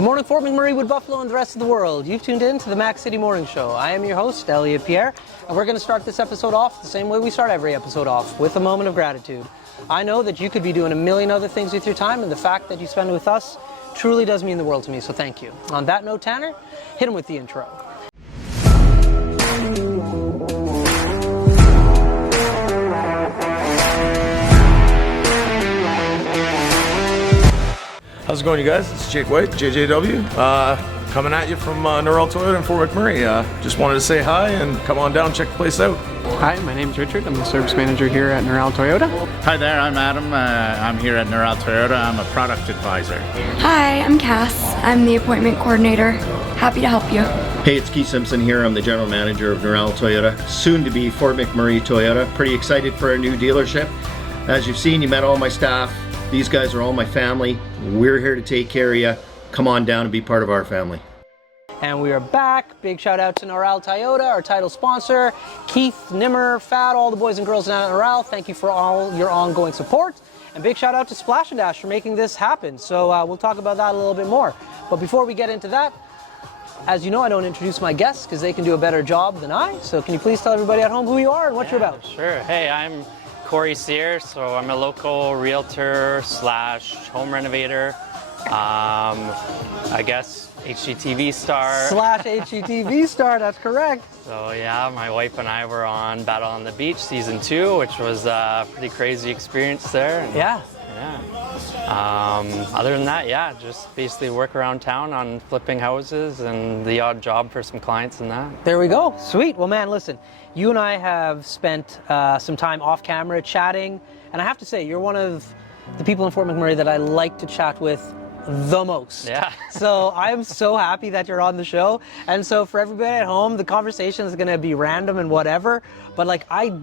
Good morning, Fort McMurray, Wood Buffalo, and the rest of the world. You've tuned in to the Mac City Morning Show. I am your host, Elliot Pierre, and we're going to start this episode off the same way we start every episode off, with a moment of gratitude. I know that you could be doing a million other things with your time, and the fact that you spend it with us truly does mean the world to me, so thank you. On that note, Tanner, hit him with the intro. How's it going, you guys? It's Jake White, JJW, coming at you from Realtor Toyota in Fort McMurray. Just wanted to say hi and come on down, check the place out. Hi, my name's Richard. I'm the service manager here at Realtor Toyota. Hi there, I'm Adam. I'm here at Realtor Toyota. I'm a product advisor. Hi, I'm Cass. I'm the appointment coordinator. Happy to help you. Hey, it's Keith Simpson here. I'm the general manager of Norel Toyota, soon to be Fort McMurray Toyota. Pretty excited for our new dealership. As you've seen, you met all my staff. These guys are all my family. We're here to take care of you. Come on down and be part of our family. And we are back. Big shout out to Norel Toyota, our title sponsor. Keith, Nimmer, Fat, all the boys and girls down at Norel. Thank you for all your ongoing support. And big shout out to Splash and Dash for making this happen. So we'll talk about that a little bit more. But before we get into that, as you know, I don't introduce my guests because they can do a better job than I. So can you please tell everybody at home who you are and what you're about? Sure. Hey, I'm Cory Cyr, so I'm a local realtor slash home renovator. I guess HGTV star. Slash HGTV star, that's correct. So yeah, my wife and I were on Battle on the Beach season 2, which was a pretty crazy experience there. And yeah. Other than that, yeah, just basically work around town on flipping houses and the odd job for some clients and that. There we go. Sweet. Well, man, listen, you and I have spent some time off camera chatting, and I have to say, you're one of the people in Fort McMurray that I like to chat with the most. Yeah. So I'm so happy that you're on the show. And so for everybody at home, the conversation is going to be random and whatever, but like I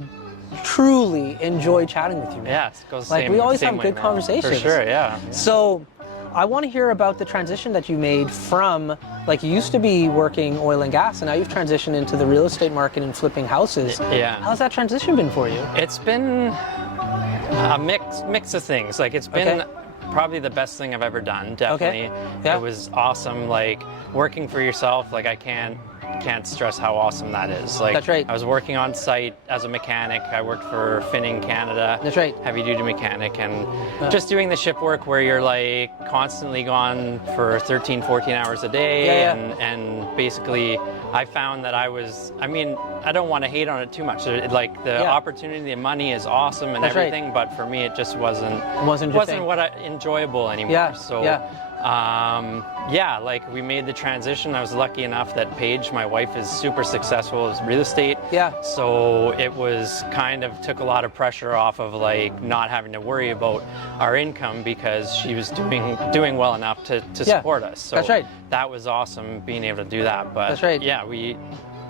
truly enjoy chatting with you, man. Yeah, it goes like same, we always same have way, good man. conversations. For sure, yeah. So I want to hear about the transition that you made from, like, you used to be working oil and gas, and now you've transitioned into the real estate market and flipping houses. Yeah. How's that transition been for you? It's been a mix of things. Like, it's been probably the best thing I've ever done, definitely. Yeah. It was awesome, like, working for yourself. Like, I can't stress how awesome that is. Like, That's right. I was working on site as a mechanic. I worked for Finning Canada. That's right. Heavy duty mechanic, and just doing the ship work where you're like constantly gone for 13, 14 hours a day. And basically I found that I don't want to hate on it too much. Like the opportunity, the money is awesome and That's everything, right. but for me it just wasn't enjoyable anymore. Like we made the transition. I was lucky enough that Paige, my wife, is super successful in real estate. Yeah. So it was kind of took a lot of pressure off of like not having to worry about our income because she was doing well enough to support us. So That's right. That was awesome being able to do that. But That's right. Yeah,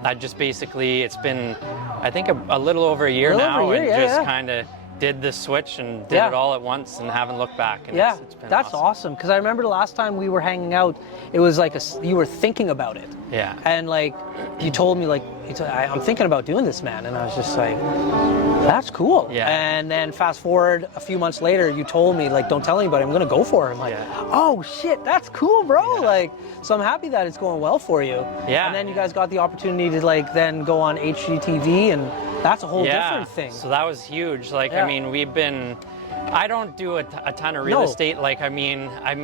I just basically, it's been, I think a little over a year now, and kind of did the switch and did it all at once and haven't looked back. And it's been that's awesome. Because I remember the last time we were hanging out, it was like you were thinking about it. Yeah. And like you told me, like I'm thinking about doing this, man, and I was just like, that's cool. Yeah. And then fast forward a few months later, you told me, like, don't tell anybody, I'm gonna go for it. I'm like, oh shit, that's cool, bro. Yeah. Like, so I'm happy that it's going well for you. Yeah. And then you guys got the opportunity to like then go on HGTV, and that's a whole different thing. So that was huge. Like, I mean, I don't do a ton of real estate. Like, I mean, I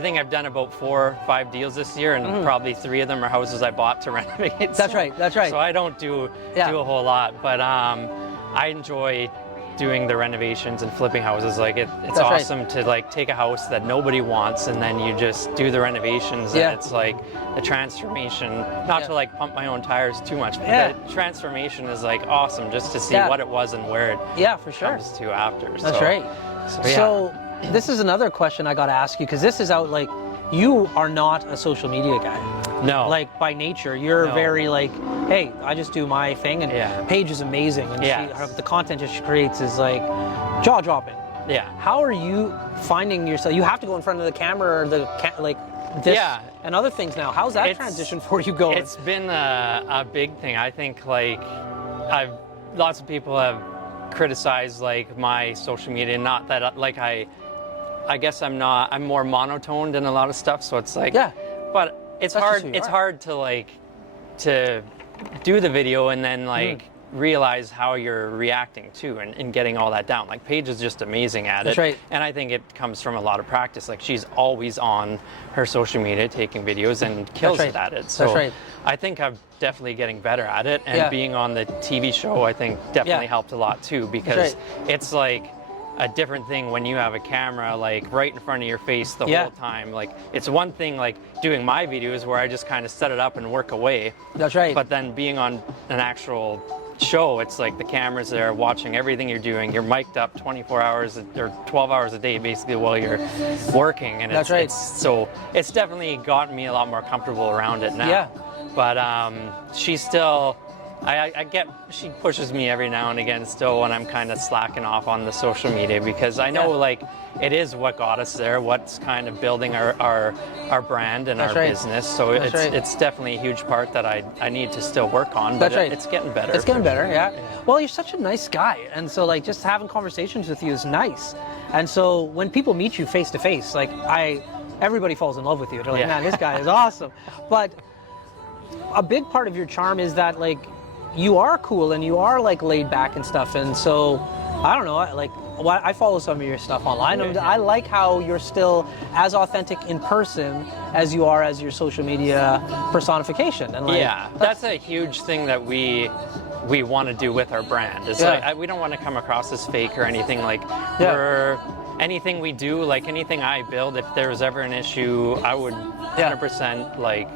think I've done about 4 or 5 deals this year, and probably 3 of them are houses I bought to renovate. That's right. So I don't do a whole lot, but I enjoy doing the renovations and flipping houses. Like it's awesome to like take a house that nobody wants and then you just do the renovations and it's like the transformation, not to like pump my own tires too much, but the transformation is like awesome just to see what it was and where it for sure comes to after. That's right. So this is another question I got to ask you, because this is out, like, you are not a social media guy. No. Like, by nature, you're very like, hey, I just do my thing, and Paige is amazing, and the content that she creates is like jaw-dropping. Yeah. How are you finding yourself? You have to go in front of the camera or this and other things now. How's that transition for you going? It's been a big thing. I think like lots of people have criticized like my social media, not that like I guess I'm more monotoned in a lot of stuff, so it's like, Yeah. but it's That's just hard, who you it's are. hard to like, to do the video and then like realize how you're reacting to and getting all that down. Like Paige is just amazing at That's it. right. And I think it comes from a lot of practice. Like she's always on her social media taking videos and kills right. it at it. So That's right. I think I'm definitely getting better at it. And Yeah. being on the TV show, I think definitely Yeah. helped a lot too, because right. it's like a different thing when you have a camera like right in front of your face the Yeah. whole time. Like it's one thing like doing my videos where I just kind of set it up and work away. That's right. But then being on an actual show, it's like the camera's there watching everything you're doing. You're mic'd up 24 hours or 12 hours a day basically while you're working. And That's right. so it's definitely gotten me a lot more comfortable around it now. Yeah. But she's still, she pushes me every now and again still when I'm kind of slacking off on the social media, because I know like it is what got us there, what's kind of building our brand and That's our right. business. So That's right. it's definitely a huge part that I need to still work on, but That's right. it's getting better. It's getting better, yeah. Well, you're such a nice guy, and so like just having conversations with you is nice. And so when people meet you face to face, like everybody falls in love with you. They're like, Yeah. man, this guy is awesome. But a big part of your charm is that like you are cool and you are like laid back and stuff. And so I don't know, I follow some of your stuff online. I like how you're still as authentic in person as you are as your social media personification. And like, yeah, that's a huge thing that we want to do with our brand. It's Yeah. like we don't want to come across as fake or anything. Like Yeah. anything we do, like anything I build, if there was ever an issue, I would 100% like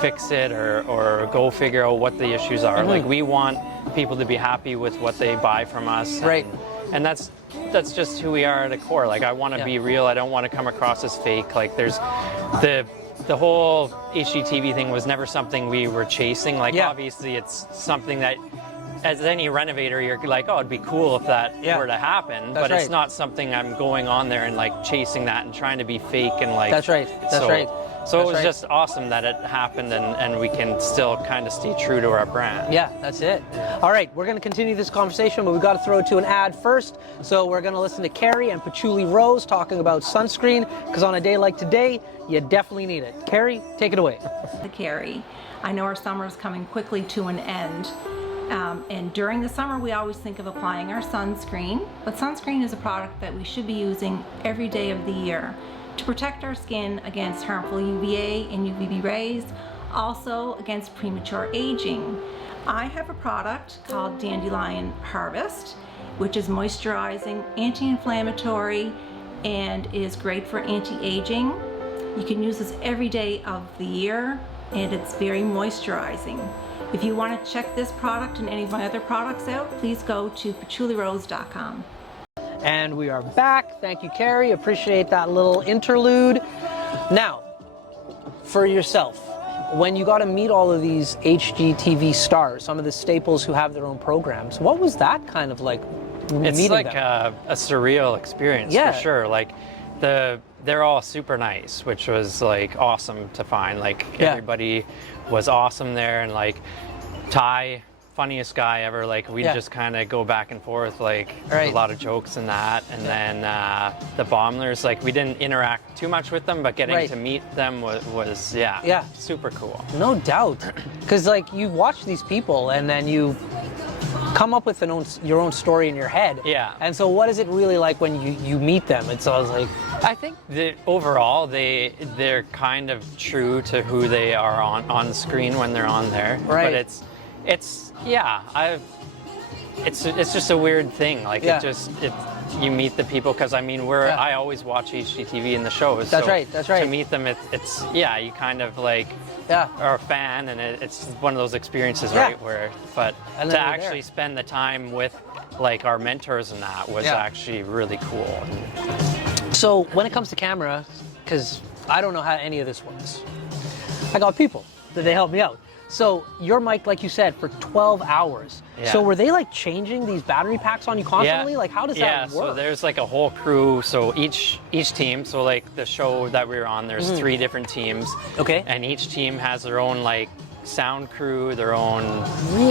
fix it or go figure out what the issues are. Like we want people to be happy with what they buy from us. Right. And that's just who we are at the core. Like I want to be real. I don't want to come across as fake. Like there's the whole HGTV thing was never something we were chasing. Like obviously it's something that as any renovator, you're like, oh, it'd be cool if that were to happen. That's but it's right. not something I'm going on there and like chasing that and trying to be fake and like. That's right. That's right. So it was right. just awesome that it happened and we can still kind of stay true to our brand. Yeah, that's it. All right, we're going to continue this conversation, but we've got to throw it to an ad first. So we're going to listen to Carrie and Patchouli Rose talking about sunscreen, because on a day like today, you definitely need it. Carrie, take it away. Carrie, I know our summer is coming quickly to an end. And during the summer, we always think of applying our sunscreen, but sunscreen is a product that we should be using every day of the year to protect our skin against harmful UVA and UVB rays, also against premature aging. I have a product called Dandelion Harvest, which is moisturizing, anti-inflammatory, and is great for anti-aging. You can use this every day of the year, and it's very moisturizing. If you want to check this product and any of my other products out, please go to patchoulirose.com. And we are back. Thank you, Carrie. Appreciate that little interlude. Now, for yourself, when you got to meet all of these HGTV stars, some of the staples who have their own programs, what was that kind of like? It's like a surreal experience for sure. Like they're all super nice, which was like awesome to find. Like everybody was awesome there, and like Ty, funniest guy ever. Like we just kind of go back and forth, like a lot of jokes and that. And then the Baumlers, like we didn't interact too much with them, but getting to meet them was super cool. No doubt, because like you watch these people and then you come up with your own story in your head. Yeah. And so what is it really like when you meet them? It's always like, I think that overall they're kind of true to who they are on screen when they're on there. Right. But it's just a weird thing. Like you meet the people, because I mean I always watch HGTV in the shows. That's right. To meet them, it's you kind of like are a fan, and it's one of those experiences, right? But to actually spend the time with like our mentors and that was actually really cool. So when it comes to camera, because I don't know how any of this works, I got people that they help me out. So your mic, like you said, for 12 hours. Yeah. So were they like changing these battery packs on you constantly? Like how does that work? So there's like a whole crew. So each team, so like the show that we were on, there's 3 different teams. Okay. And each team has their own like sound crew, their own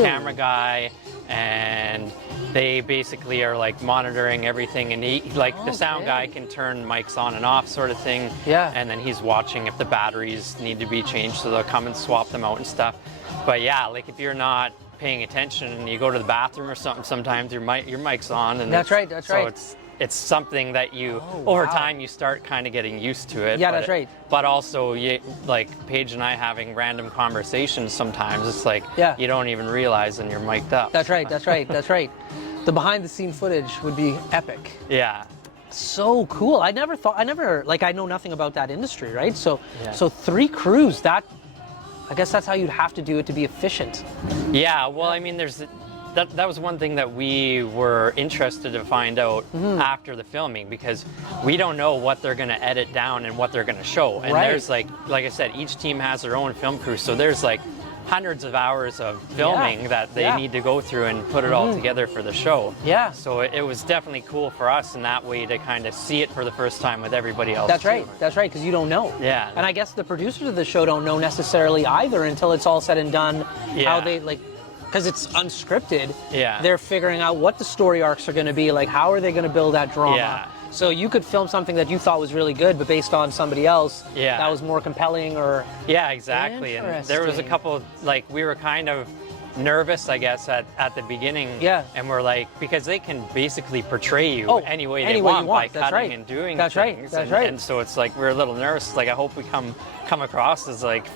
camera guy, and they basically are like monitoring everything, and the sound guy can turn mics on and off sort of thing. Yeah. And then he's watching if the batteries need to be changed, so they'll come and swap them out and stuff. But yeah, like if you're not paying attention and you go to the bathroom or something, sometimes your mic's on, and That's right. So it's something that you over time you start kind of getting used to it. Yeah, that's right. But also, like Paige and I having random conversations sometimes, it's like you don't even realize and you're mic'd up. That's right. That's right. That's right. The behind-the-scene footage would be epic. Yeah. So cool. I know nothing about that industry, right? So 3 crews. I guess that's how you'd have to do it to be efficient. Yeah. Well, I mean, that was one thing that we were interested to find out after the filming, because we don't know what they're going to edit down and what they're going to show. And there's like I said, each team has their own film crew, so there's like hundreds of hours of filming that they need to go through and put it all together for the show. Yeah. So it was definitely cool for us in that way to kind of see it for the first time with everybody else. That's right. That's right, because you don't know. Yeah. And I guess the producers of the show don't know necessarily either until it's all said and done. How they because it's unscripted. Yeah. They're figuring out what the story arcs are going to be, like how are they going to build that drama. Yeah. So you could film something that you thought was really good, but based on somebody else, that was more compelling, or... Yeah, exactly. And there was a couple, like, we were kind of nervous, I guess, at the beginning. Yeah. And we're like, because they can basically portray you any way they want by cutting and doing things. That's right. And so it's like, we're a little nervous. Like, I hope we come across as, like,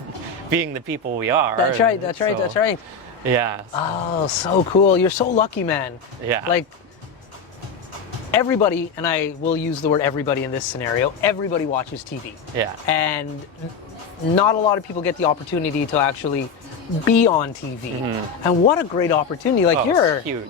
being the people we are. That's right, that's right, that's right. Yeah. Oh, so cool. You're so lucky, man. Yeah. Like, everybody, and I will use the word everybody in this scenario, everybody watches TV. Yeah. And not a lot of people get the opportunity to actually be on TV. And what a great opportunity. Like, you're... It's huge.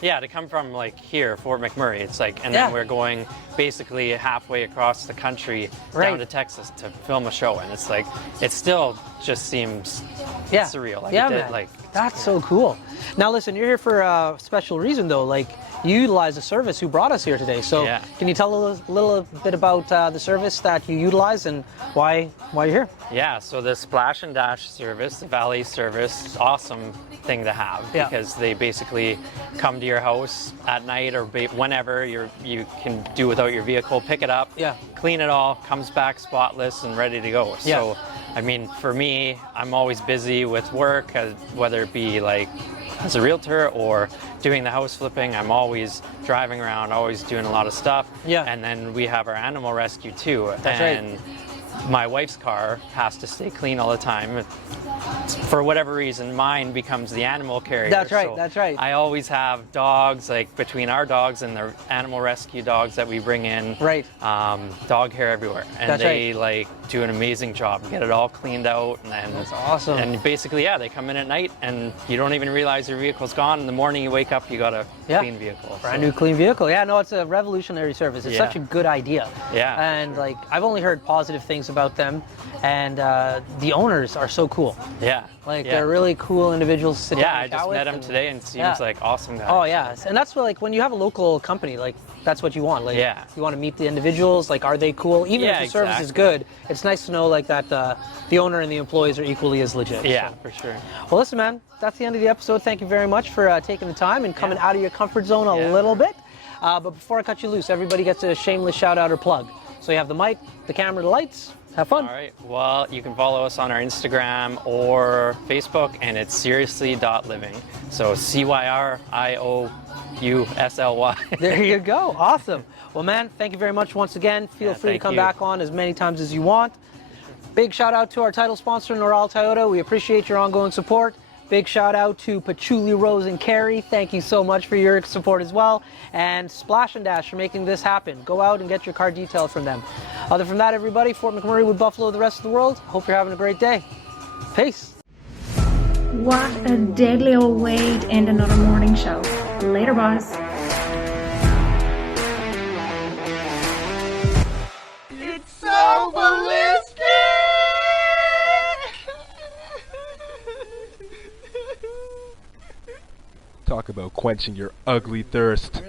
Yeah, to come from like here, Fort McMurray, it's like, and then we're going basically halfway across the country down to Texas to film a show, and it's like, it still just seems surreal. Like, man. That's so cool. Now listen, you're here for a special reason though. Like, you utilize a service who brought us here today. So can you tell a little bit about the service that you utilize and why you're here? Yeah, so the Splash and Dash service, the valet service, awesome thing to have, because they basically come to your house at night or whenever you can do without your vehicle, pick it up, clean it all, comes back spotless and ready to go. So, I mean, for me, I'm always busy with work, whether it be like as a realtor or doing the house flipping. I'm always driving around, always doing a lot of stuff. Yeah. And then we have our animal rescue too. That's right. My wife's car has to stay clean all the time. For whatever reason, mine becomes the animal carrier. That's right, so that's right. I always have dogs, like between our dogs and the animal rescue dogs that we bring in. Right. Dog hair everywhere. And that's they like do an amazing job, get it all cleaned out. And then that's awesome. And basically, they come in at night and you don't even realize your vehicle's gone. In the morning you wake up, you got a clean vehicle. Brand new clean vehicle. Yeah, no, it's a revolutionary service. It's such a good idea. Yeah. And like, I've only heard positive things about them, and the owners are so cool. Yeah. Like, they're really cool individuals to sit down I and just chat met with, him today and seems like awesome guys. Oh yeah, and that's what, like, when you have a local company, like, that's what you want. Like, you want to meet the individuals. Like, are they cool? Even if the service is good, it's nice to know like that the owner and the employees are equally as legit. Yeah, so. for sure. Well, listen, man, that's the end of the episode. Thank you very much for taking the time and coming out of your comfort zone a little bit. But before I cut you loose, everybody gets a shameless shout out or plug. So you have the mic, the camera, the lights. Have fun. All right. Well, you can follow us on our Instagram or Facebook, and it's seriously.living. So CYRIOUSLY. There you go. Awesome. Well, man, thank you very much once again. Feel free to come back on as many times as you want. Big shout out to our title sponsor, Noral Toyota. We appreciate your ongoing support. Big shout out to Patchouli, Rose, and Carrie. Thank you so much for your support as well. And Splash and Dash for making this happen. Go out and get your car detailed from them. Other than that, everybody, Fort McMurray with Buffalo, the rest of the world. Hope you're having a great day. Peace. What a deadly old way to end another morning show. Later, boss. It's so ballistic! Talk about quenching your ugly thirst.